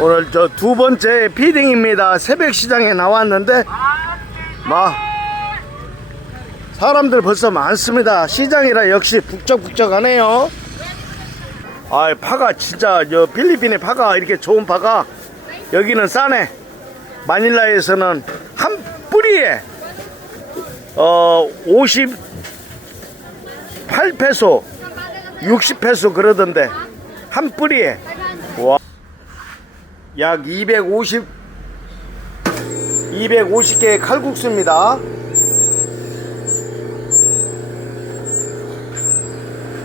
오늘 저 두 번째 피딩입니다. 새벽 시장에 나왔는데 사람들 벌써 많습니다. 시장이라 역시 북적북적하네요. 아, 파가 진짜 저 필리핀의 파가 이렇게 좋은 파가 여기는 싸네. 마닐라에서는 한 뿌리에 58페소 60페소 그러던데 한 뿌리에 와, 약 250개의 칼국수입니다.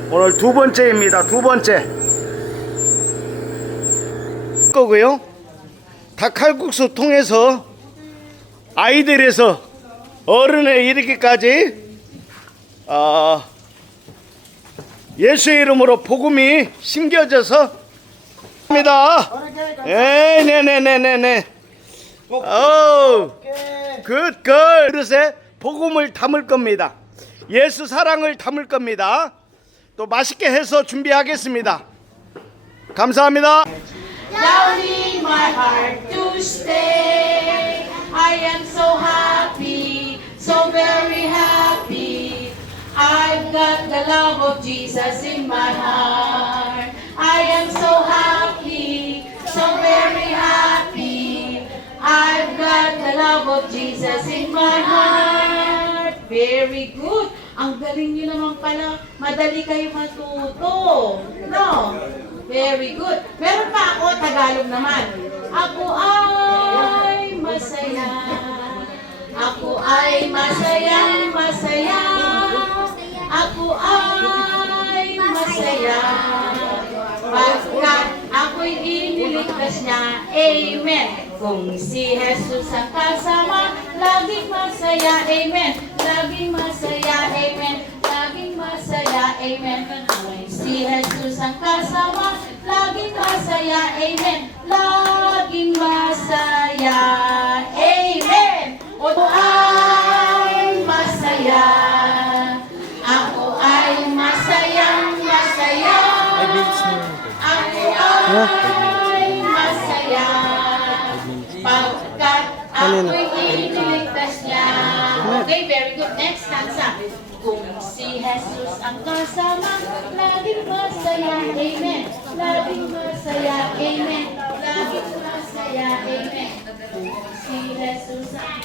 오늘 두 번째입니다. 두 번째 거고요. 닭칼국수 통해서 아이들에서 어른에 이르기까지 예수의 이름으로 복음이 심겨져서 합니다. 네네네네네. 굿걸 그릇에 복음을 담을 겁니다. 예수 사랑을 담을 겁니다. 또 맛있게 해서 준비하겠습니다. 감사합니다. Down in my heart to stay. I am so happy, so very happy. I've got the love of Jesus in my heart. I am so happy, so very happy. I've got the love of Jesus in my heart. Very good. Ang galing nyo naman pala. Madali kayo matuto. No? Very good. Meron pa ako, Tagalog naman. Ako ay masaya. Ako ay masayang masaya. Ako ay masaya. Pagkat ako'y iniligtas niya. Amen. Kung si Jesus ang kasama, laging masaya. Amen. Laging masaya. Amen. Laging masaya. Amen. Kung si Jesus ang kasama, laging masaya. Amen. Laging masaya. Amen. Ako ay masaya. Ako ay masayang masaya. Ako ay masaya. Pagkat ako'y iniligtas niya. Okay, very good. Next stanza. Kung si Jesus ang kasama, laging masaya. Amen. Laging masaya. Amen. Laging masaya. Amen.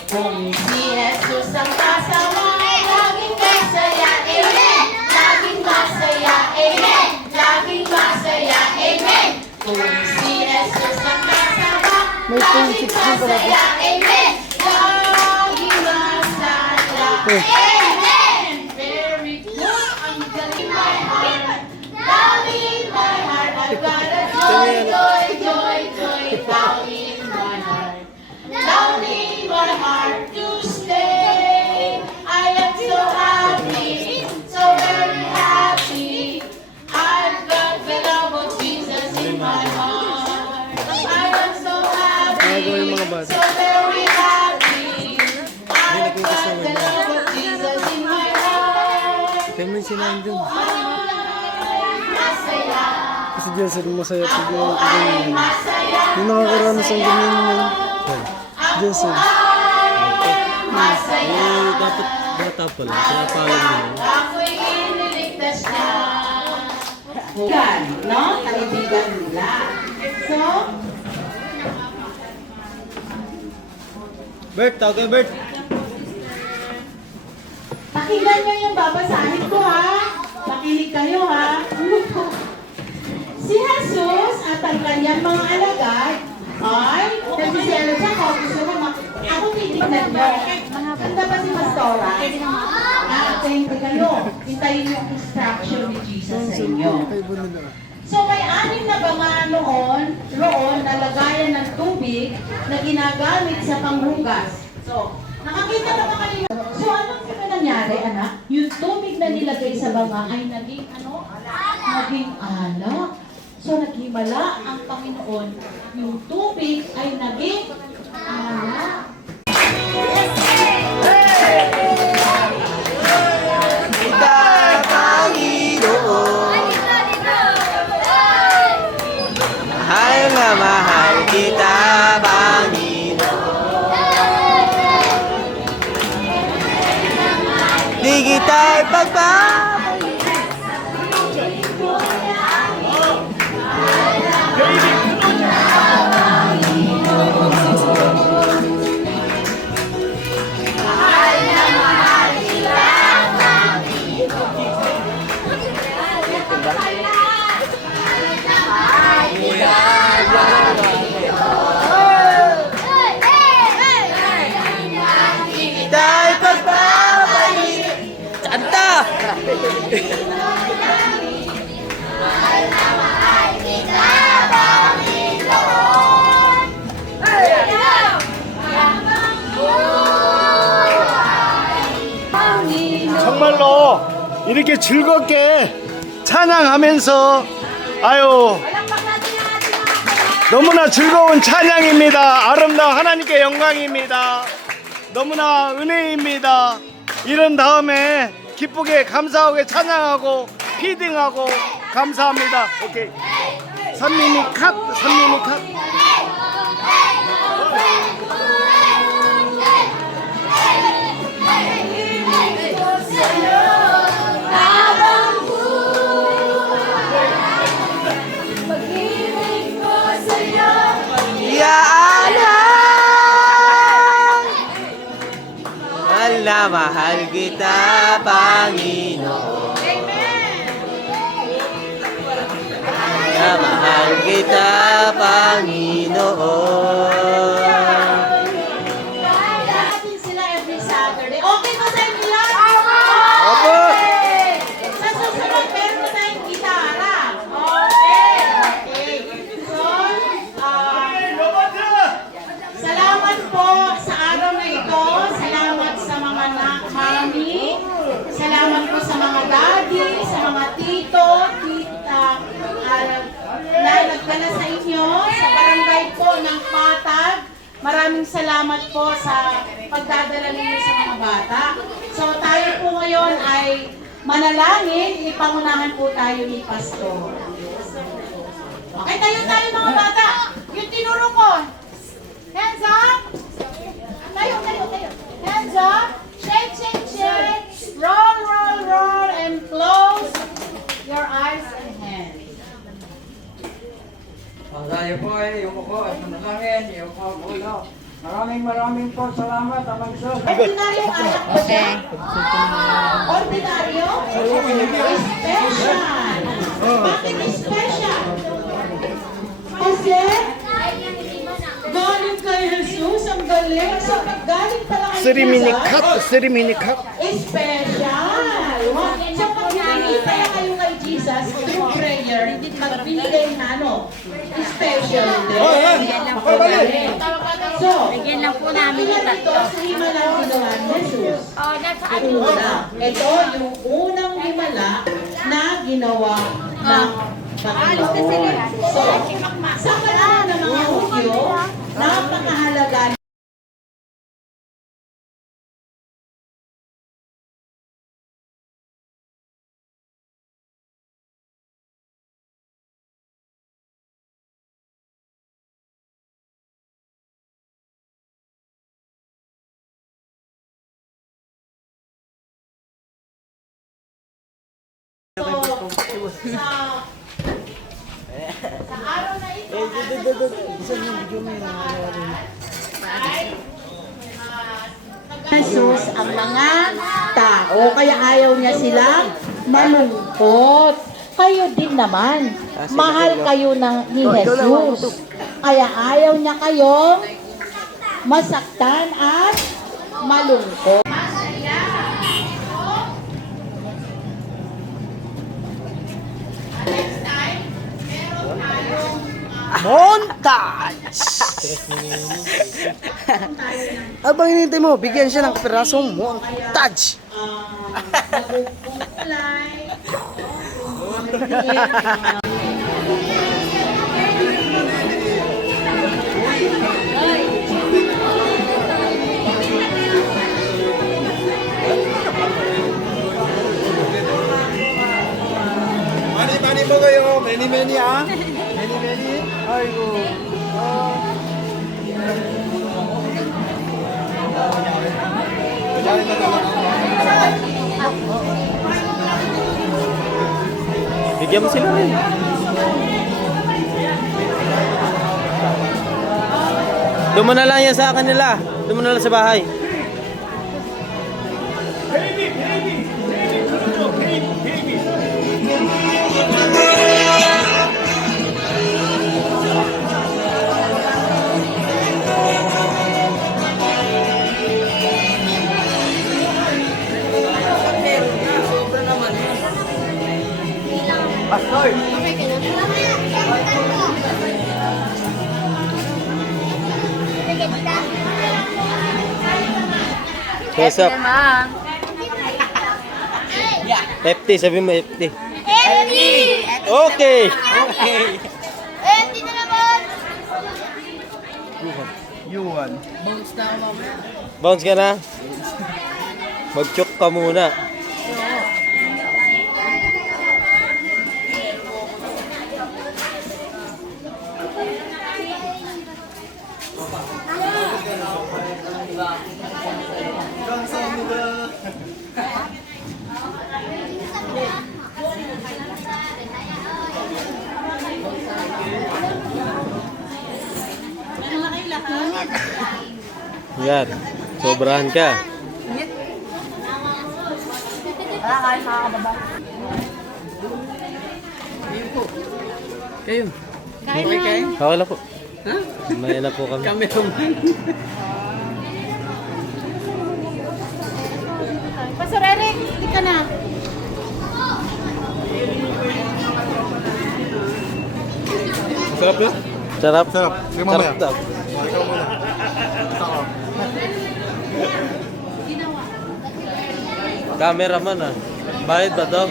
Kung si Jesus ang kasama, laging masaya. Amen. Laging masaya. Amen. Laging masaya. Amen. Kung si Jesus ang kasama, laging masaya. Amen. Laging masaya. Amen. Very good. Ang galing my heart. Down in my heart. I've got a joy, joy, joy, joy. Down in my heart. Down in my heart to stay. I am so happy, so very happy. I've got the love of Jesus in my heart. I am so happy, so very happy. I've got the love of Jesus in my heart. Kami si Nandun. Masaya. Kasi diyan sa masaya pag Ako ay masaya. yung nakakaranas ang ganyan mo. Diyan sa Masaya. dapat bata pa lang. Pinapalam mo. Ako'y iniligtas niya. Yan, no? Kaibigan nila. So, Bert, tawag kay Bert. pakinggan nyo yung babasahin ko, ha? Makinig kayo, ha? Si Jesus at ang kanyang mga alagad ay nagsiselo siya ko. Gusto mo ako titignan mo. Handa ba si Pastora? Thank you kayo. Hintayin yung instruction ni Jesus sa inyo. So may 6 na banga roon na lagayan ng tubig na ginagamit sa panghugas. So, nakakita na ba kayo? So anong nangyari, anak? Yung tubig na nilagay sa banga ay naging ano? Naging alak. So naghimala ang Panginoon. Yung tubig ay naging alak. Mahal na mahal kita, Panginoon. Di kita ipagpapalit. Kita ipagpapalit. Kanta! 정말로 이렇게 즐겁게 찬양하면서 아유 너무나 즐거운 찬양입니다. 아름다운 하나님께 영광입니다. 너무나 은혜입니다. 이런 다음에 기쁘게 감사하게 찬양하고 피딩하고 감사합니다. 오케이. 3미니 컷, 3미니 컷. Mahal na mahal kita, Panginoon. Na mahal kita, Panginoon. Natin sila every Saturday. Okay ba sa inyo yan? Opo. Sa susunod, meron na tayong gitara. Okay. So, salamat po sa araw na ito. Salamat sa mga mami. Salamat po sa mga daddy, sa mga tito, tita, na nagdala sa inyo, sa barangay po ng Patag. Maraming salamat po sa pagdadala ninyo sa mga bata. So tayo po ngayon ay manalangin, ipangunahan po tayo ni Pastor. Okay, tayo mga bata. Yung tinuro ko. Hands up. Tayo. Hands up. Shake. Roll, and close your eyes and hands. Tayo po ay umuko at manalangin, umuko ang ulo. Maraming po salamat, Amang Diyos. Ordinaryo anak ko siya. Ordinaryo? Special. Bakit special? Kasi galing kay Jesus, ang galing. So galing pala kay 3미니 Jesus, 컷, 3미니 컷. special. So pag hindi pala kayo kay Jesus, through prayer, magbigay na special din. So, Bigyan lang po namin ito yung tatlo. sa himala ginawa ni Jesus. Oh, that's Ang una. Ito yung unang himala na ginawa ng Panginoon. So, sa panahon ng mga Hudyo, napakahalaga sa araw na ito, Jesus ang mga tao, kaya ayaw niya silang malungkot. Kayo din naman, mahal kayo ni Jesus. Kaya ayaw niya kayong masaktan at malungkot. Next time, meron tayong Montage! Abang hinintay mo, bigyan siya ng perasong montage. magkukulay. Mani mo kayo, many ah. Many. Ayo. Bigyan mo sila rin. Doon mo na lang yan sa kanila. Doon mo na lang sa bahay. What's up? FT, sabi mo FT. Okay. Yuan. Bounce ka na? Mag-choke ka muna. Yan. Sobrahan ka. Kayo. Okay kayo? Wala po. May na po kami. Kami naman. Pastor Eric, hindi ka na. Sarap na? Sarap. Sarap. Sige, mamaya. Sarap daw. Ikaw muna. Sarap. Cameraman ah. Bayad ba daw?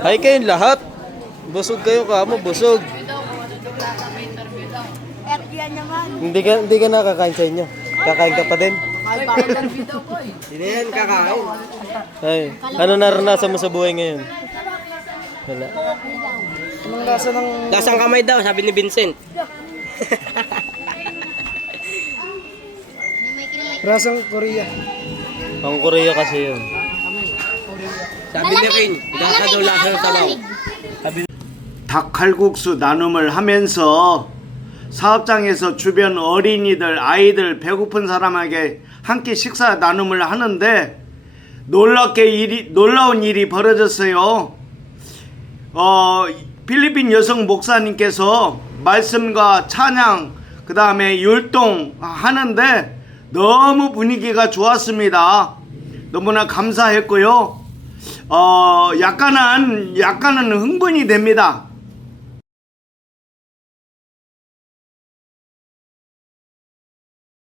Hay kayong lahat. Busog kayo kamo, busog. Hindi ka nakakain sa inyo. Kakain ka pa din. Hindi yan kakain. Ay, ano naranasan mo sa buhay ngayon? Wala. Anong lasa ng... Lasang kamay daw, sabi ni Vincent. Rasang Korea. Ang Korea kasi yun. Sabi ni Rin, gasa daw lasang sabaw. 닭칼국수 나눔을 하면서 사업장에서 주변 어린이들, 아이들, 배고픈 사람에게 한 끼 식사 나눔을 하는데 놀라운 일이 벌어졌어요. 필리핀 여성 목사님께서 말씀과 찬양, 그 다음에 율동 하는데 너무 분위기가 좋았습니다. 너무나 감사했고요. 약간은 흥분이 됩니다.